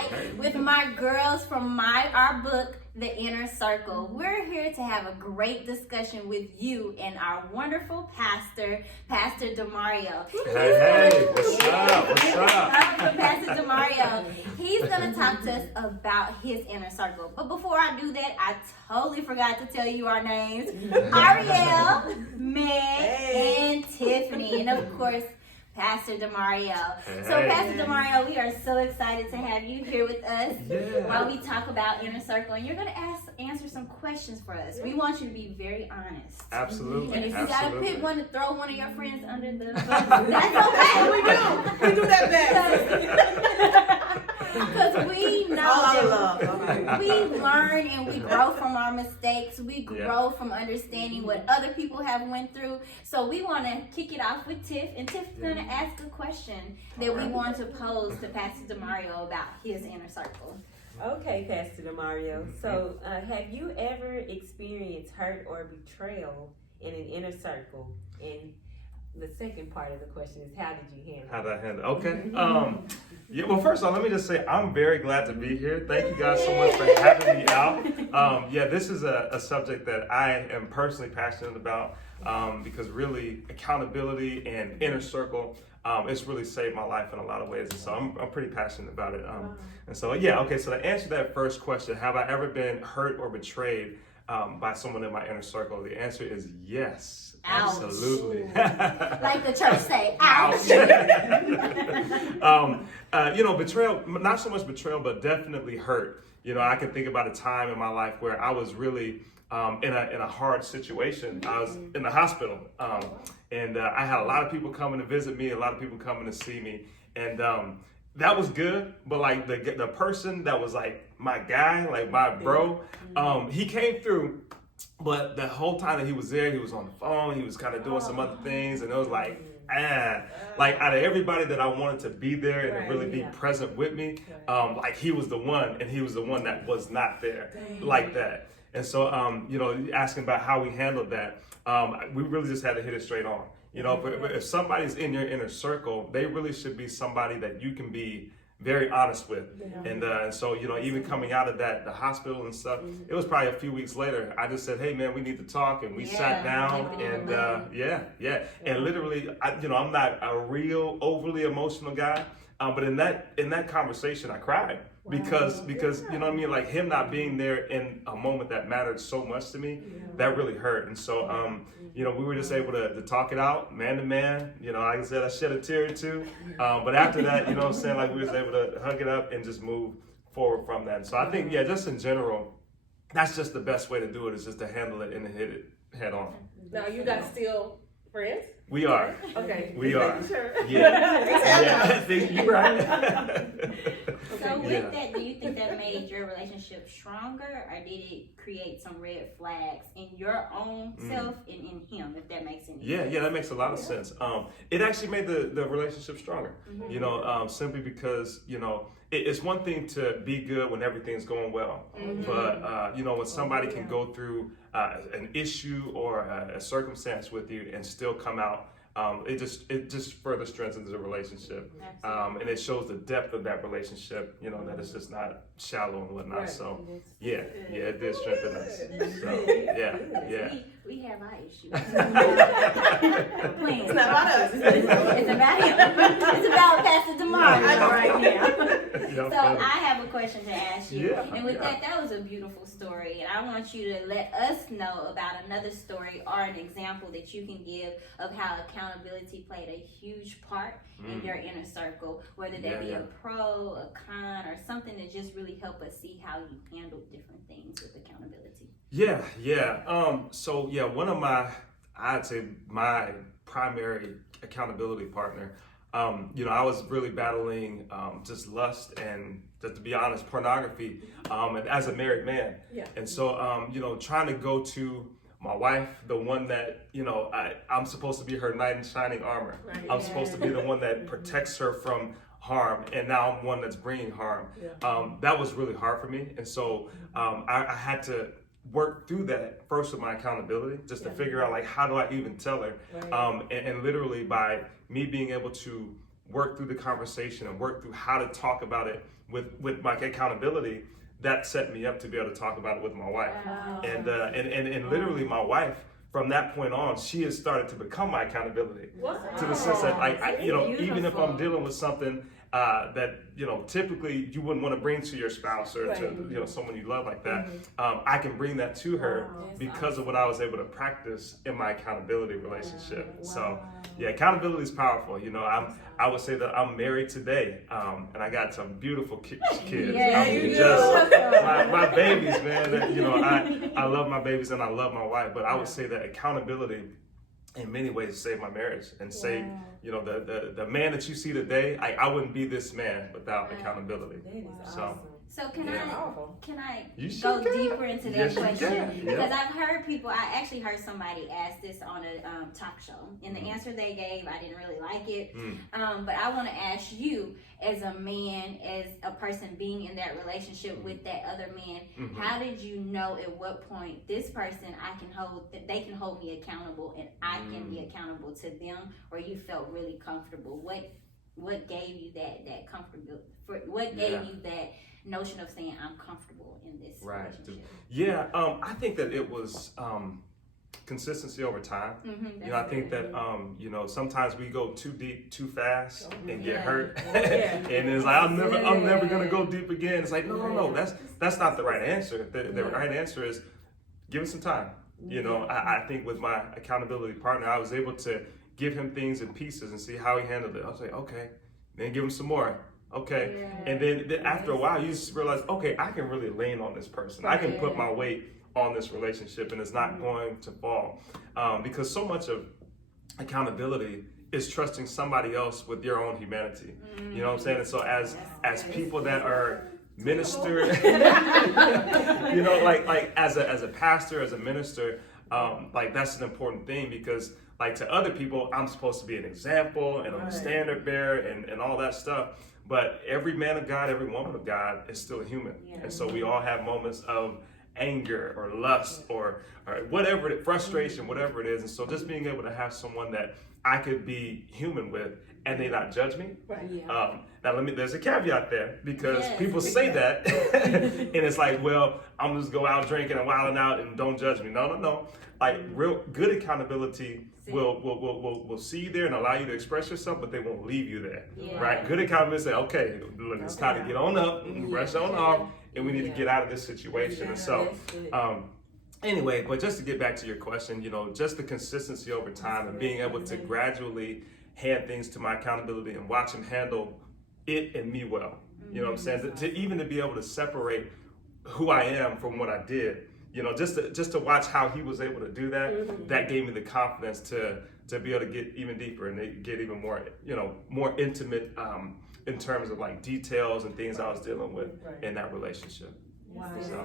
tonight with my girls from our book, The Inner Circle. We're here to have a great discussion with you and our wonderful pastor, Pastor Demario. Hey, what's up? What's up? Pastor Demario. He's going to talk to us about his inner circle. But before I do that, I totally forgot to tell you our names. Ariel, Meg, and Tiffany. And of course, Pastor Demario. So Pastor Demario, we are so excited to have you here with us while we talk about Inner Circle. And you're going to answer some questions for us. We want you to be very honest. Absolutely. And if you got to pick one to throw one of your friends under the bus, that's okay. We do that best. Because we know that we learn and we grow from our mistakes. We grow from understanding what other people have went through. So we want to kick it off with Tiff. And Tiff's going to ask a question that we want to pose to Pastor Demario about his inner circle. Okay, Pastor Demario. So have you ever experienced hurt or betrayal in an inner circle? And the second part of the question is, how did you handle it? How did I handle it? Okay. Well, first of all, let me just say I'm very glad to be here. Thank you guys so much for having me out. This is a subject that I am personally passionate about because really accountability and inner circle, it's really saved my life in a lot of ways. And so I'm pretty passionate about it. So to answer that first question, have I ever been hurt or betrayed by someone in my inner circle? The answer is yes. Ouch. Absolutely. Like the church say, ouch. Betrayal, not so much betrayal, but definitely hurt. I can think about a time in my life where I was really in a hard situation. I was in the hospital, and I had a lot of people coming to visit me, a lot of people coming to see me, and that was good. But like the person that was like my guy, like my bro, he came through. But the whole time that he was there, he was on the phone, he was kind of doing some other things, and it was like out of everybody that I wanted to be there and to really be present with me, like he was the one, and he was the one that was not there like that. And so, asking about how we handled that, we really just had to hit it straight on. But if somebody's in your inner circle, they really should be somebody that you can be very honest with. And so, even coming out of the hospital and stuff, it was probably a few weeks later, I just said, hey man, we need to talk. And we sat down and and literally, I'm not a real overly emotional guy. But in that conversation, I cried because you know what I mean? Like him not being there in a moment that mattered so much to me, that really hurt. And so, we were just able to talk it out, man to man. Like I said, I shed a tear or two. But after that, we was able to hug it up and just move forward from that. So I think, just in general, that's just the best way to do it, is just to handle it and hit it head on. Now, you guys still friends? We are. Okay. We are. Sure. Yeah. You're right. So with that, do you think that made your relationship stronger, or did it create some red flags in your own self and in him, if that makes any sense? Yeah, that makes a lot of sense. It actually made the relationship stronger, simply because, it's one thing to be good when everything's going well, but, when somebody can go through an issue or a circumstance with you and still come out, it just further strengthens the relationship, and it shows the depth of that relationship. That it's just not shallow and whatnot. Right. So it did strengthen us. So, we have our issues. It's not about us. It's about him. It's about Pastor Demario right now. So I have a question to ask you. And with that was a beautiful story. And I want you to let us know about another story or an example that you can give of how accountability played a huge part in your inner circle, whether that be a pro, a con, or something that just really help us see how you handle different things with accountability. One of my primary accountability partner, I was really battling just lust and, just to be honest, pornography, and as a married man. And so, trying to go to my wife, the one that, I'm supposed to be her knight in shining armor. Right. I'm supposed to be the one that protects her from harm, and now I'm one that's bringing harm. That was really hard for me. And so I had to work through that first with my accountability, just to figure out, like, how do I even tell her? Right. And literally by me being able to work through the conversation and work through how to talk about it with my accountability, that set me up to be able to talk about it with my wife. Wow. And literally my wife, from that point on, she has started to become my accountability. To the sense that, like, even if I'm dealing with something that, typically you wouldn't want to bring to your spouse or to, someone you love like that, I can bring that to her because of what I was able to practice in my accountability relationship. So, yeah, accountability is powerful. I would say that I'm married today, and I got some beautiful kids. Yeah, you My babies, man. I love my babies and I love my wife, but I would say that accountability in many ways saved my marriage and saved, the man that you see today. I wouldn't be this man without accountability. That is So. awesome. So can I You go sure can. deeper into that Yes, you question? can. Because I've heard people, I actually heard somebody ask this on a talk show, and the answer they gave, I didn't really like it. But I want to ask you, as a man, as a person being in that relationship with that other man, how did you know at what point this person they can hold me accountable and I can be accountable to them, or you felt really comfortable? What gave you that comfortable? What gave you that notion of saying I'm comfortable in this relationship? Yeah, I think that it was consistency over time. I think that sometimes we go too deep too fast and get hurt, and it's like I'm never gonna go deep again. It's like no, that's not the right answer. The right answer is give it some time. I think with my accountability partner, I was able to give him things in pieces and see how he handled it. I was like, okay, then give him some more. Okay, and then after a while, you just realize, okay, I can really lean on this person. I can put my weight on this relationship, and it's not going to fall. Because so much of accountability is trusting somebody else with your own humanity. You know what I'm saying? And so as people that are minister, like as a pastor, as a minister, like that's an important thing because like to other people, I'm supposed to be an example and I'm a standard bearer and all that stuff. But every man of God, every woman of God is still a human. And so we all have moments of anger or lust or whatever, frustration, whatever it is. And so just being able to have someone that I could be human with and they not judge me. Now there's a caveat there because people say that and it's like, well, I'm just go out drinking and wilding out and don't judge me. No. Like real good accountability will see you there and allow you to express yourself, but they won't leave you there, right? Good accountability say, okay, look, it's time to get on up and brush on off, and we need to get out of this situation. And so, anyway, but just to get back to your question, just the consistency over time and being able to gradually hand things to my accountability and watch him handle it and me well. You know what I'm saying? To even to be able to separate who I am from what I did. Just to watch how he was able to do that, that gave me the confidence to be able to get even deeper and get even more, more intimate in terms of like details and things I was dealing with in that relationship. Wow. So,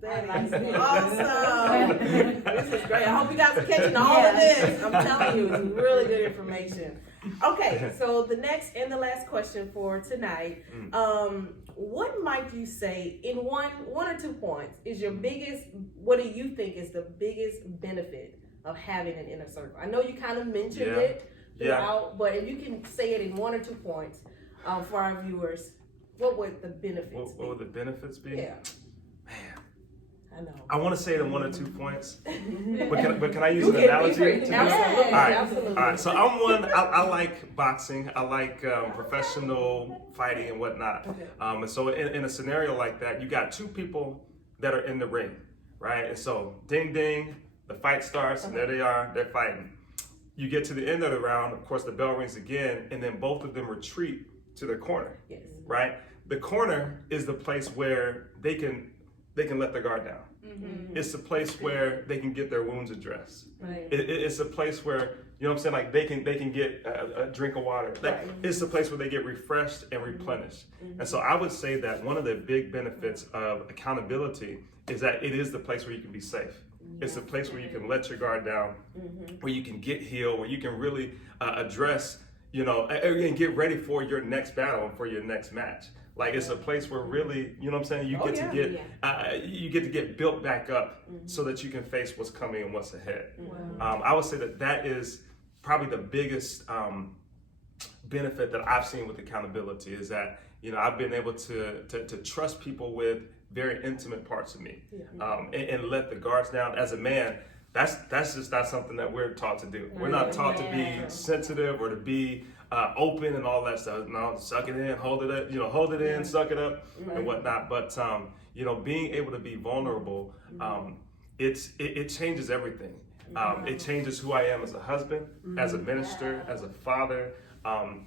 That is awesome. This is great. I hope you guys are catching all of this. I'm telling you, it's really good information. Okay, so the next and the last question for tonight. What might you say in one or 2 points is your biggest, what do you think is the biggest benefit of having an inner circle? I know you kind of mentioned it throughout, but if you can say it in 1 or 2 points for our viewers, what would the benefits be? What would the benefits be? Yeah. Man. I know. I want to say it in 1 or 2 points, but can I use an analogy? Absolutely. All right. So I'm one. I like boxing. I like professional fighting and whatnot. And so in a scenario like that, you got 2 people that are in the ring, right? And so ding ding, the fight starts, and there they are. They're fighting. You get to the end of the round. Of course, the bell rings again, and then both of them retreat to their corner. Yes. Right. The corner is the place where they can let their guard down. It's a place where they can get their wounds addressed. It's a place where, you know what I'm saying, like they can get a drink of water. It's a place where they get refreshed and replenished. And so I would say that one of the big benefits of accountability is that it is the place where you can be safe. It's a place where you can let your guard down, where you can get healed, where you can really address, and get ready for your next battle and for your next match. Like it's a place where really, you know what I'm saying, you get to get built back up so that you can face what's coming and what's ahead. I would say that is probably the biggest benefit that I've seen with accountability is that you know, I've been able to trust people with very intimate parts of me, and let the guards down. As a man, that's just not something that we're taught to do. We're not taught to be sensitive or to be open and all that stuff. No, suck it in, hold it in, suck it up, and whatnot. But you know, being able to be vulnerable, it changes everything. It changes who I am as a husband, as a minister, as a father,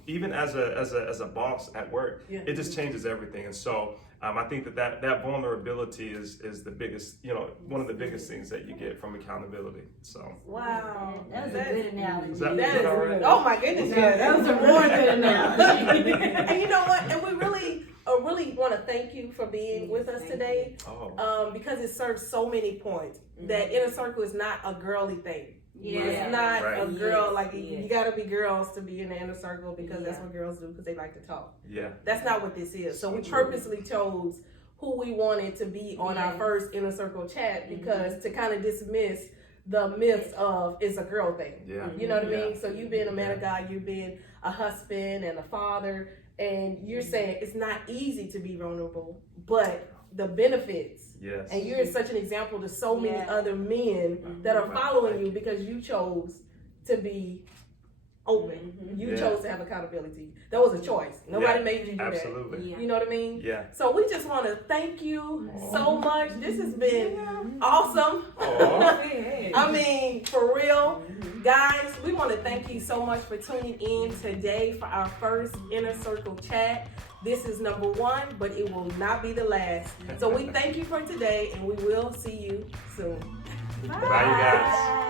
even as a boss at work. It just changes everything. And so I think that vulnerability is the biggest, you know, one of the biggest things that you get from accountability. So wow, that was a good analogy. That is, oh my goodness, yeah, that was a more good analogy. And you know what? And we really want to thank you for being with us today, because it serves so many points. That inner circle is not a girly thing. It's not a girl, you gotta be girls to be in the inner circle because that's what girls do because they like to talk. That's not what this is. So we purposely chose who we wanted to be on our first inner circle chat because to kind of dismiss the myths of it's a girl thing. You know what I mean? So you've been a man of God, you've been a husband and a father, and you're saying it's not easy to be vulnerable, but the benefits. And you're such an example to so many other men that are following you because you chose to be open. You chose to have accountability. That was a choice. Nobody made you do that. You know what I mean? So we just want to thank you so much. This has been awesome. I mean, for real. Guys, we want to thank you so much for tuning in today for our first Inner Circle chat. This is number 1, but it will not be the last. So we thank you for today, and we will see you soon. Bye you guys.